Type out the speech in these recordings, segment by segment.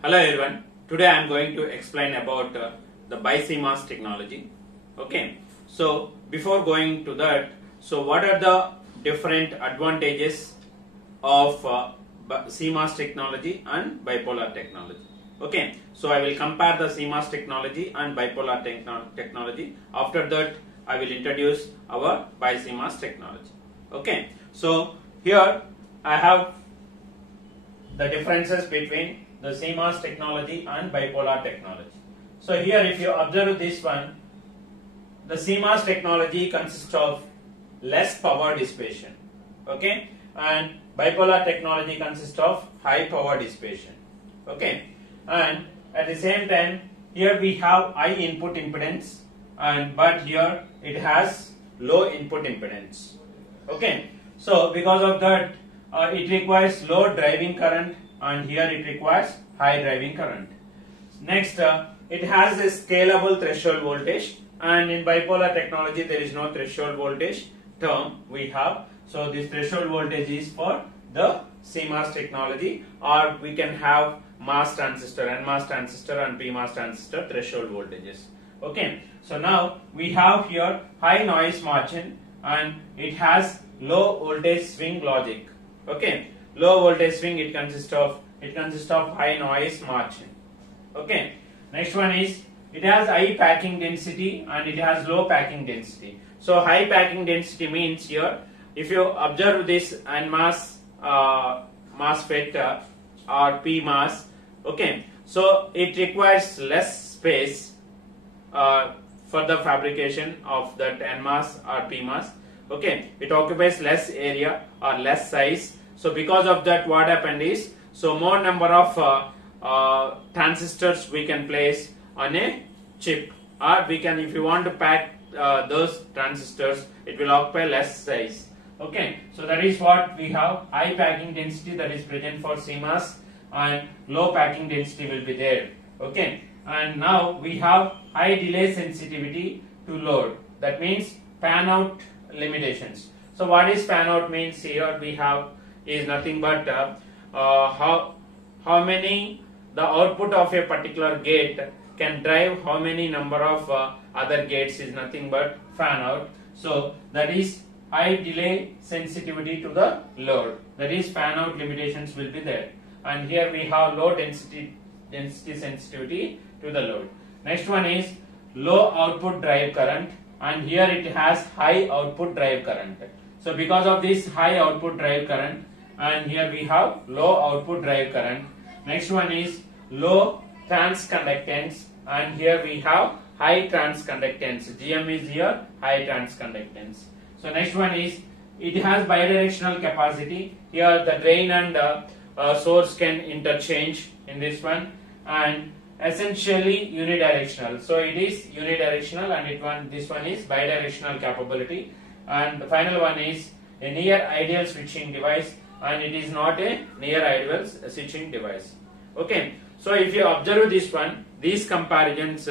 Hello everyone. Today I am going to explain about the BiCMOS technology. Okay. So before going to that, so what are the different advantages of CMOS technology and bipolar technology? Okay. So I will compare the CMOS technology and bipolar technology. After that, I will introduce our BiCMOS technology. Okay. So here I have the differences between the CMOS technology and bipolar technology. So here if you observe this one, the CMOS technology consists of less power dissipation, okay, and bipolar technology consists of high power dissipation, okay, and at the same time here we have high input impedance but here it has low input impedance, okay. So because of that it requires low driving current and here it requires high driving current. Next, it has a scalable threshold voltage, and in bipolar technology there is no threshold voltage term we have. So this threshold voltage is for the CMOS technology, or we can have MOS transistor, NMOS transistor and PMOS transistor threshold voltages. Okay, so now we have here high noise margin and it has low voltage swing logic. Okay, low voltage swing it consists of high noise margin. Okay, next one is it has high packing density and it has low packing density. So high packing density means here if you observe this NMOS MOSFET or PMOS, okay, so it requires less space for the fabrication of that NMOS or PMOS. Okay, it occupies less area or less size. So because of that, what happened is, so more number of transistors we can place on a chip, or we can, if you want to pack those transistors, it will occupy less size. Okay, so that is what we have. High packing density that is present for CMOS and low packing density will be there. Okay, and now we have high delay sensitivity to load. That means fan out limitations. So what is fan out means, here we have is nothing but how many the output of a particular gate can drive how many number of other gates is nothing but fan out. So that is high delay sensitivity to the load, that is fan out limitations will be there, and here we have low density sensitivity to the load. Next one is low output drive current, and here it has high output drive current. So because of this high output drive current, and here we have low output drive current. Next one is low transconductance, and here we have high transconductance. GM is here high transconductance. So next one is it has bidirectional capacity. Here the drain and source can interchange in this one, and essentially unidirectional. So it is unidirectional, and this one is bidirectional capability. And the final one is a near ideal switching device, and it is not a near ideal switching device. Okay, so if you observe this one, these comparisons,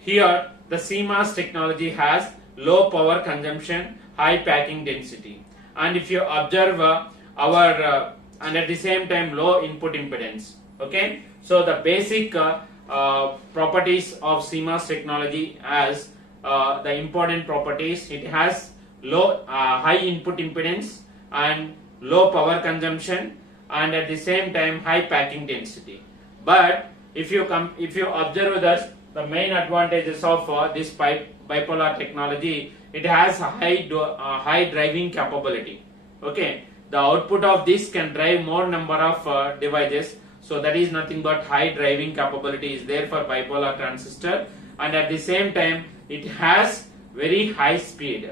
here the CMOS technology has low power consumption, high packing density, and if you observe and at the same time low input impedance. Okay, so the basic properties of CMOS technology as the important properties, it has low high input impedance and low power consumption, and at the same time high packing density. But if you observe that the main advantages of this bipolar technology, it has high driving capability. Okay, the output of this can drive more number of devices. So that is nothing but high driving capability is there for bipolar transistor, and at the same time it has very high speed.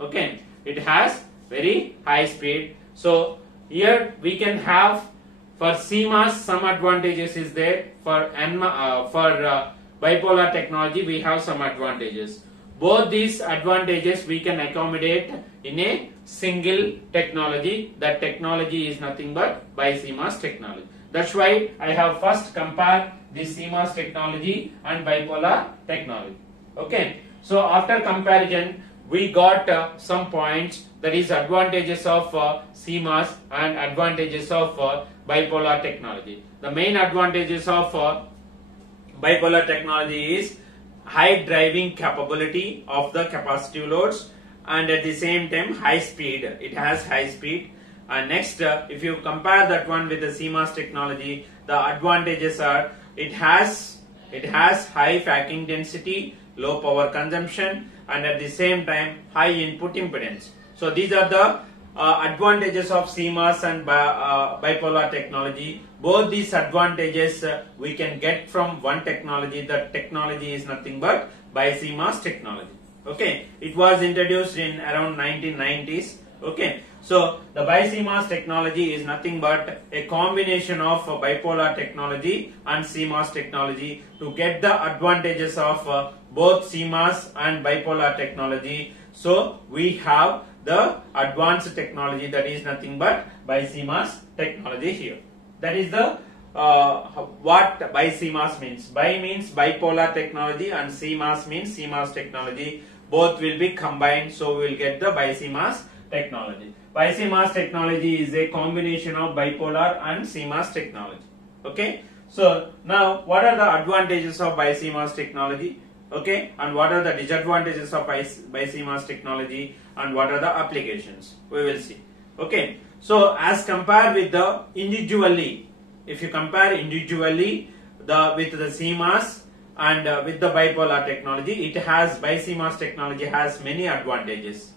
Okay, it has very high speed. So here we can have for CMOS some advantages is there, for bipolar technology we have some advantages. Both these advantages we can accommodate in a single technology. That technology is nothing but BiCMOS technology. That's why I have first compared this CMOS technology and bipolar technology. Okay, so after comparison we got some points, that is advantages of CMOS and advantages of bipolar technology. The main advantages of bipolar technology is high driving capability of the capacitive loads, and at the same time high speed. It has high speed. And next, if you compare that one with the CMOS technology, the advantages are it has high packing density, low power consumption, and at the same time high input impedance. So these are the advantages of CMOS and bipolar technology. Both these advantages we can get from one technology. That technology is nothing but BiCMOS technology. Okay, it was introduced in around 1990s. Okay, so the BiCMOS technology is nothing but a combination of bipolar technology and CMOS technology to get the advantages of both CMOS and bipolar technology. So we have the advanced technology, that is nothing but BiCMOS technology here. That is the what BiCMOS means. Bi means bipolar technology and CMOS means CMOS technology. Both will be combined, so we will get the BiCMOS technology. BiCMOS technology is a combination of bipolar and CMOS technology. Okay, so now what are the advantages of BiCMOS technology? Okay, and what are the disadvantages of BiCMOS technology, and what are the applications? We will see. Okay, so as compared with the individually, if you compare individually with the CMOS and with the bipolar technology, it has BiCMOS technology has many advantages.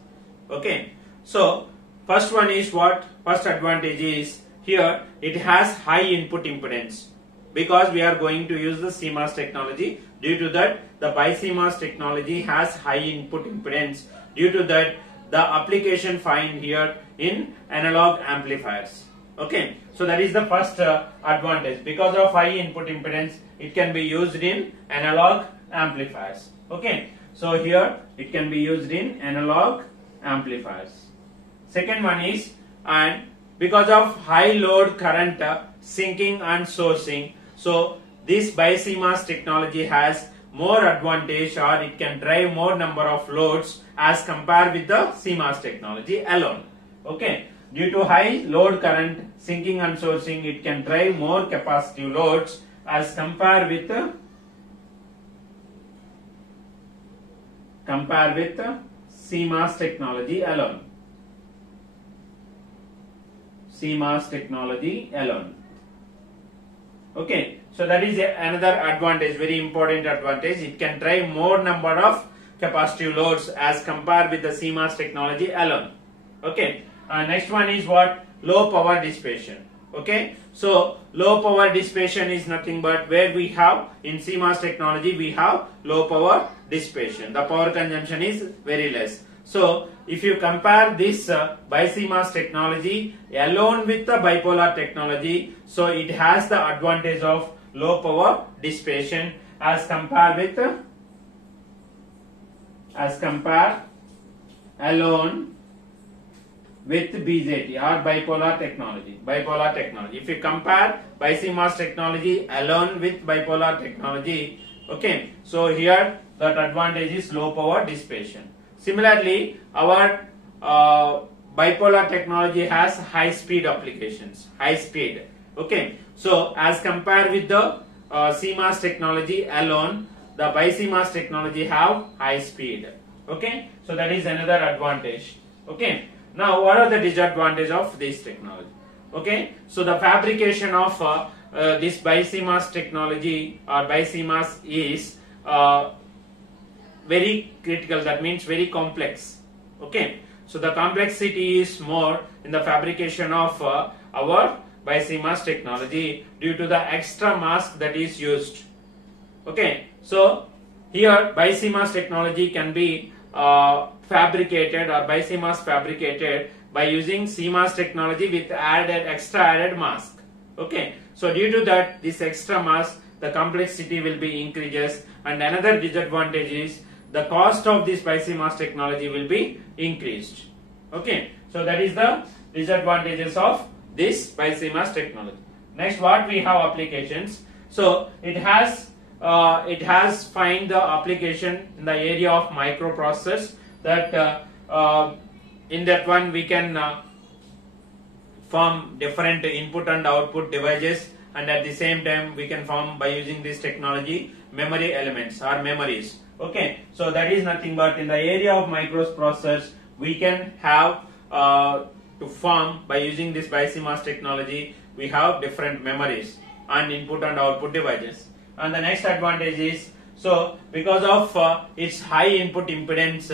Okay, so first one is what? First advantage is here it has high input impedance, because we are going to use the CMOS technology. Due to that, the BiCMOS technology has high input impedance. Due to that, the application find here in analog amplifiers. Okay, so that is the first advantage. Because of high input impedance, it can be used in analog amplifiers. Okay, so here it can be used in analog amplifiers. Second one is, and because of high load current sinking and sourcing, so this BiCMOS technology has more advantage, or it can drive more number of loads as compared with the CMOS technology alone. Okay, due to high load current sinking and sourcing, it can drive more capacitive loads as compared with CMOS technology alone. CMOS technology alone. Okay, so that is another advantage, very important advantage. It can drive more number of capacitive loads as compared with the CMOS technology alone. Okay, next one is what? Low power dissipation. Okay, so low power dissipation is nothing but where we have in CMOS technology we have low power dissipation. The power consumption is very less. So if you compare this BiCMOS technology alone with the bipolar technology, so it has the advantage of low power dissipation as compared alone with BJT or bipolar technology. If you compare BiCMOS technology alone with bipolar technology, okay, so here that advantage is low power dissipation. Similarly, our bipolar technology has high speed applications, high speed. Okay, so as compared with the CMOS technology alone, the BiCMOS technology have high speed. Okay, so that is another advantage. Okay, now what are the disadvantages of this technology? Okay, so the fabrication of this BiCMOS technology or BiCMOS is very critical, that means very complex. Okay, so the complexity is more in the fabrication of our BiCMOS technology due to the extra mask that is used. Okay, so here BiCMOS technology can be fabricated or BiCMOS fabricated by using CMOS technology with extra added mask. Okay, so due to that, this extra mask, the complexity will be increases, and another disadvantage is the cost of this BiCMOS technology will be increased. Okay, so that is the disadvantages of this BiCMOS technology. Next, what we have applications. So it has find the application in the area of microprocessors. That in that one we can form different input and output devices, and at the same time we can form by using this technology memory elements or memories. Okay, so that is nothing but in the area of microprocessors we can have to form by using this BiCMOS technology. We have different memories and input and output devices. And the next advantage is, so because of its high input impedance,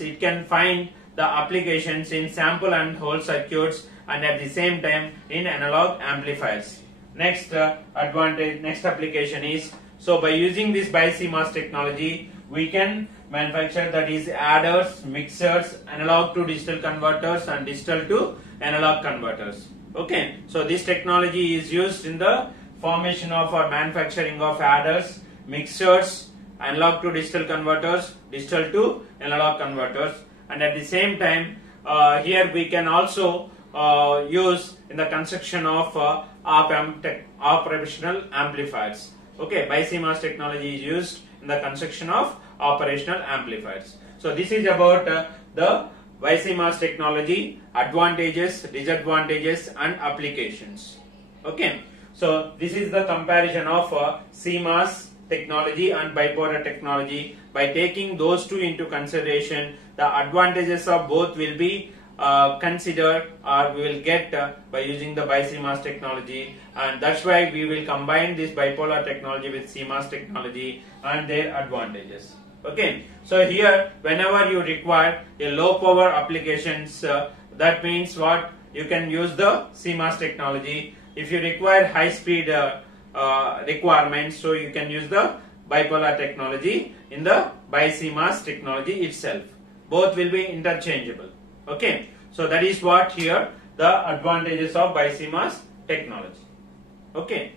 it can find the applications in sample and hold circuits and at the same time in analog amplifiers. Next next application is, so by using this BiCMOS technology we can manufacture, that is adders, mixers, analog to digital converters and digital to analog converters. Okay, so this technology is used in the formation of or manufacturing of adders, mixers, analog to digital converters, digital to analog converters, and at the same time here we can also use in the construction of operational amplifiers. Okay, BiCMOS technology is used in the construction of operational amplifiers. So this is about the BiCMOS technology, advantages, disadvantages and applications. Okay, so this is the comparison of CMOS technology and bipolar technology. By taking those two into consideration, the advantages of both will be considered, or we will get by using the BiCMOS technology, and that's why we will combine this bipolar technology with CMOS technology and their advantages. Okay, so here whenever you require a low power applications, that means what, you can use the CMOS technology. If you require high speed requirements, so you can use the bipolar technology in the BiCMOS technology itself. Both will be interchangeable. Okay, so that is what here the advantages of BiCMOS technology. Okay.